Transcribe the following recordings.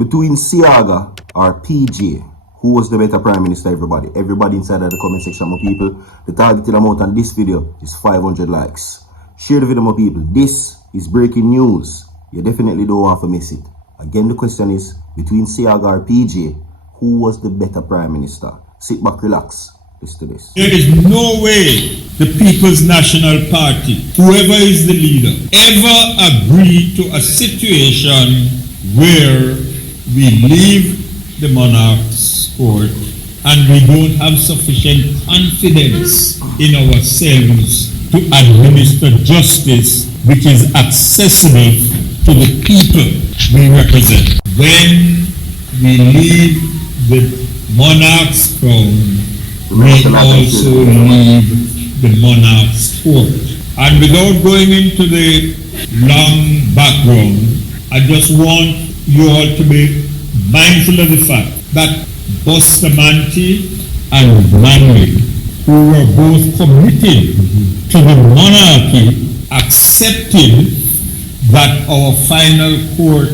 Between Siaga or PJ, who was the better Prime Minister, everybody? Everybody inside of the comment section, my people. The targeted amount on this video is 500 likes. Share the video, my people. This is breaking news. You definitely don't want to miss it. Again, the question is, between Siaga or PJ, who was the better Prime Minister? Sit back, relax. Listen to this. There is no way the People's National Party, whoever is the leader, ever agree to a situation where we leave the monarch's court and we don't have sufficient confidence in ourselves to administer justice which is accessible to the people we represent. When we leave the monarch's crown, we also leave the monarch's court. And without going into the long background, I just want you all to be mindful of the fact that Bustamante and Manley, who were both committed to the monarchy, accepted that our final court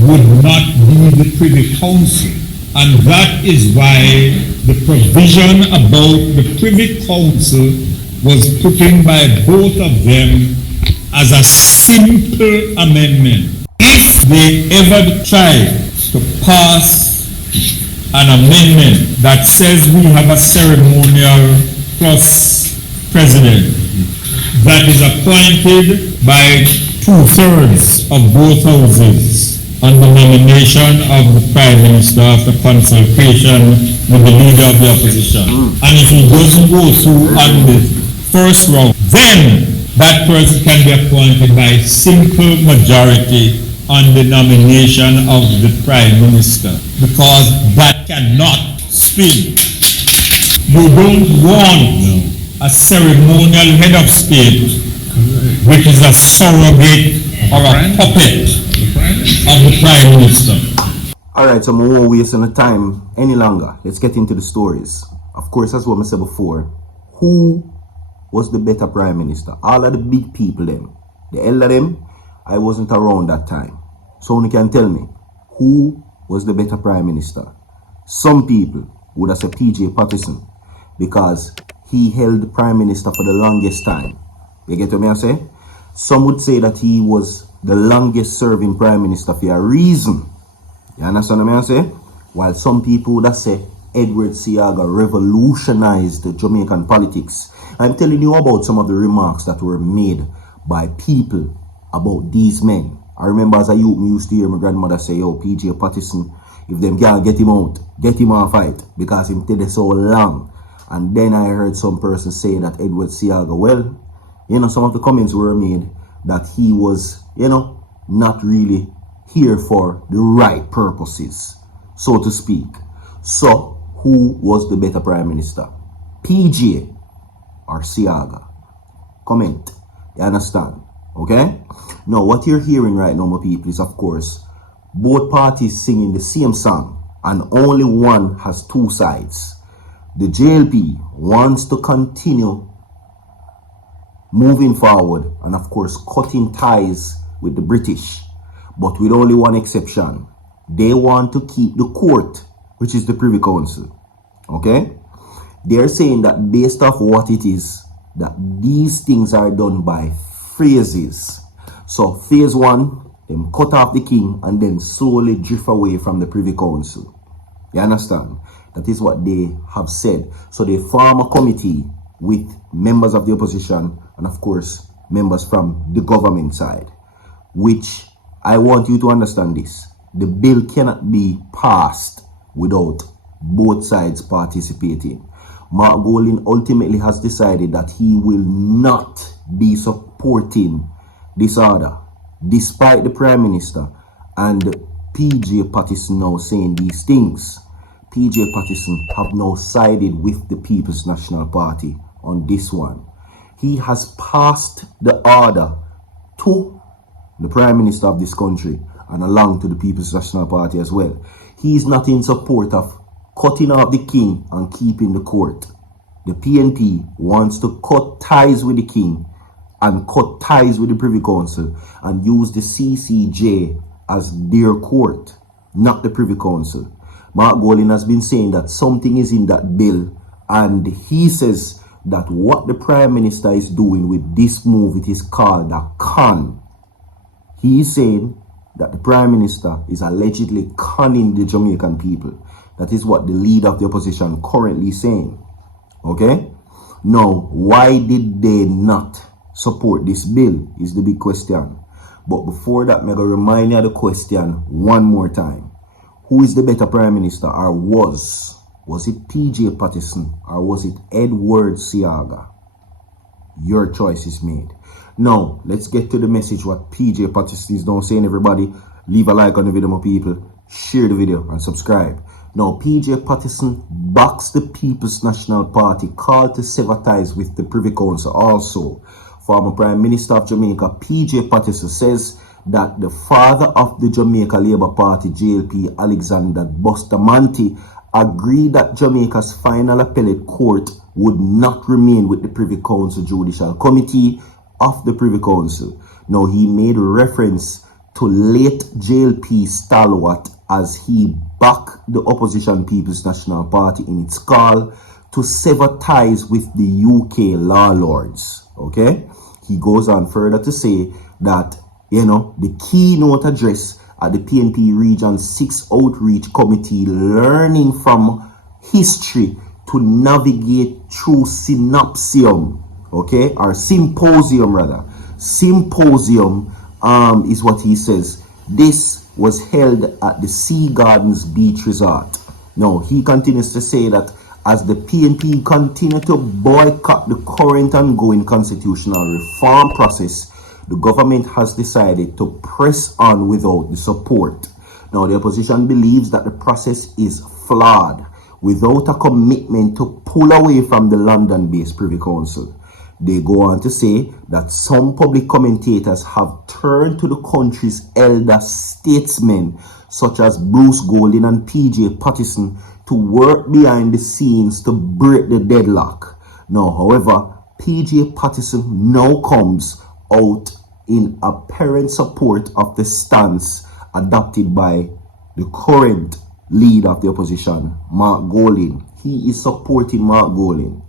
would not be the Privy Council. And that is why the provision about the Privy Council was put in by both of them as a simple amendment. If they ever try to pass an amendment that says we have a ceremonial plus president that is appointed by 2/3 of both houses on the nomination of the Prime Minister after consultation with the leader of the opposition. And if he doesn't go through on the first round, then that person can be appointed by simple majority on the nomination of the Prime Minister, because that cannot spin. You don't want a ceremonial head of state which is a surrogate or a puppet of the Prime Minister. Alright, so we won't waste any time any longer. Let's get into the stories. Of course, as what I said before, who was the better Prime Minister? All of the big people them, the elder them, I wasn't around that time. So you can tell me, who was the better Prime Minister? Some people would have said PJ Patterson, because he held the Prime Minister for the longest time. You get what I say? Some would say that he was the longest serving Prime Minister for a reason. You understand what I say? While some people would have said Edward Siaga revolutionized the Jamaican politics. I'm telling you about some of the remarks that were made by people about these men. I remember as a youth, me used to hear my grandmother say, yo, PJ Patterson, if them can't get him out, get him on fight, because him did it so long. And then I heard some person say that Edward Siaga, well, you know, some of the comments were made that he was, you know, not really here for the right purposes, so to speak. So, who was the better Prime Minister? PJ or Siaga? Comment. You understand? Okay? Now, what you're hearing right now, my people, is of course both parties singing the same song, and only one has two sides. The JLP wants to continue moving forward and of course cutting ties with the British, but with only one exception. They want to keep the court, which is the Privy Council. Okay? They're saying that based off what it is, that these things are done by phases. So phase one, them cut off the king and then slowly drift away from the Privy Council. You understand? That is what they have said. So they form a committee with members of the opposition and of course members from the government side, which I want you to understand this. The bill cannot be passed without both sides participating. Mark Golding ultimately has decided that he will not be supporting this order, despite the Prime Minister and PJ Patterson now saying these things. PJ Patterson have now sided with the People's National Party on this one. He has passed the order to the Prime Minister of this country and along to the People's National Party as well. He is not in support of cutting off the king and keeping the court. The PNP wants to cut ties with the king and cut ties with the Privy Council and use the CCJ as their court. not the Privy Council. Mark Golding has been saying that something is in that bill, and he says that what the Prime Minister is doing with this move, it is called a con. He is saying that the Prime Minister is allegedly conning the Jamaican people. That is what the leader of the opposition currently is saying. Okay? Now, why did they not support this bill is the big question. But before that, I'm going to remind you of the question one more time. Who is the better Prime Minister, or was it PJ Patterson, or was it Edward Seaga? Your choice is made. Now, let's get to the message what PJ Patterson is doing. Saying, everybody, leave a like on the video, my people. Share the video and subscribe. Now, PJ Patterson backs the People's National Party, called to sever ties with the Privy Council also. Former Prime Minister of Jamaica, PJ Patterson, says that the father of the Jamaica Labour Party, JLP, Alexander Bustamante, agreed that Jamaica's final appellate court would not remain with the Privy Council Judicial Committee of the Privy Council. Now, he made reference to late JLP stalwart as he backed the opposition People's National Party in its call to sever ties with the UK law lords. Okay? He goes on further to say that, the keynote address at the PNP Region 6 Outreach Committee, learning from history to navigate through symposium, okay, or symposium rather. Symposium is what he says. This was held at the Sea Gardens Beach Resort. Now, he continues to say that as the PNP continue to boycott the current ongoing constitutional reform process, the government has decided to press on without the support. Now, the opposition believes that the process is flawed without a commitment to pull away from the London-based Privy Council. They go on to say that some public commentators have turned to the country's elder statesmen, such as Bruce Golding and PJ Patterson, to work behind the scenes to break the deadlock. Now, however, PJ Patterson now comes out in apparent support of the stance adopted by the current leader of the opposition, Mark Golding. He is supporting Mark Golding.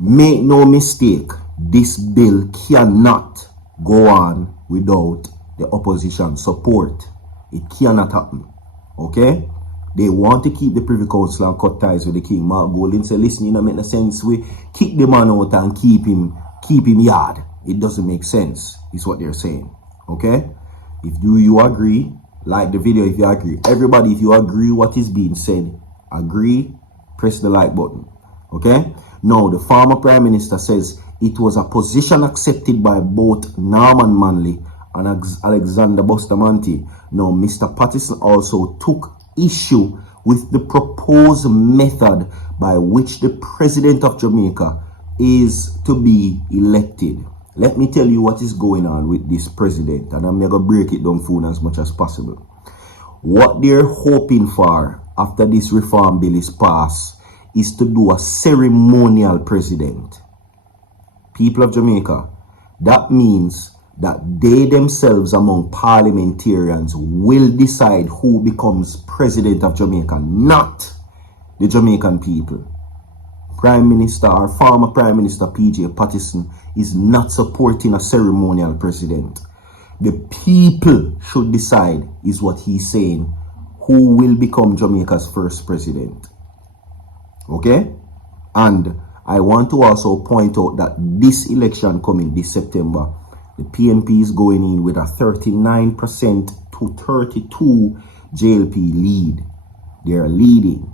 Make no mistake, this bill cannot go on without the opposition support. It cannot happen. Okay? They want to keep the Privy Council and cut ties with the king. Mark Golding said, listen, it don't make no sense. We kick the man out and keep him yard. It doesn't make sense, is what they're saying. Okay? If you agree, like the video if you agree. Everybody, if you agree what is being said, agree, press the like button. Okay? Now, the former Prime Minister says it was a position accepted by both Norman Manley and Alexander Bustamante. Now, Mr. Patterson also took issue with the proposed method by which the President of Jamaica is to be elected. Let me tell you what is going on with this president, and I'm going to break it down for you as much as possible. What they're hoping for after this reform bill is passed is to do a ceremonial president. People of Jamaica, that means that they themselves among parliamentarians will decide who becomes president of Jamaica, not the Jamaican people. Prime Minister or former Prime Minister PJ Patterson is not supporting a ceremonial president. The people should decide, is what he's saying, who will become Jamaica's first president. Okay? And I want to also point out that this election coming this September, the PNP is going in with a 39% to 32 JLP lead. They are leading.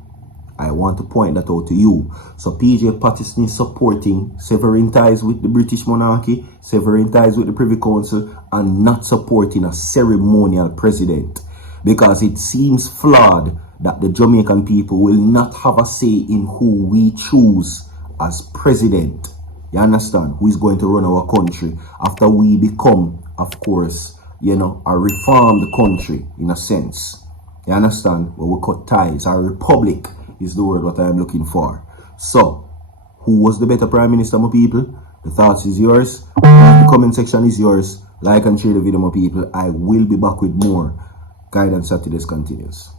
I want to point that out to you. So PJ Patterson is supporting severing ties with the British monarchy, severing ties with the Privy Council, and not supporting a ceremonial president. Because it seems flawed that the Jamaican people will not have a say in who we choose as president. You understand? Who is going to run our country after we become, of course, a reformed country in a sense. You understand? Where we cut ties. Our republic is the word what I am looking for. So, who was the better Prime Minister, my people? The thoughts is yours. The comment section is yours. Like and share the video, my people. I will be back with more Guidance Saturdays continues.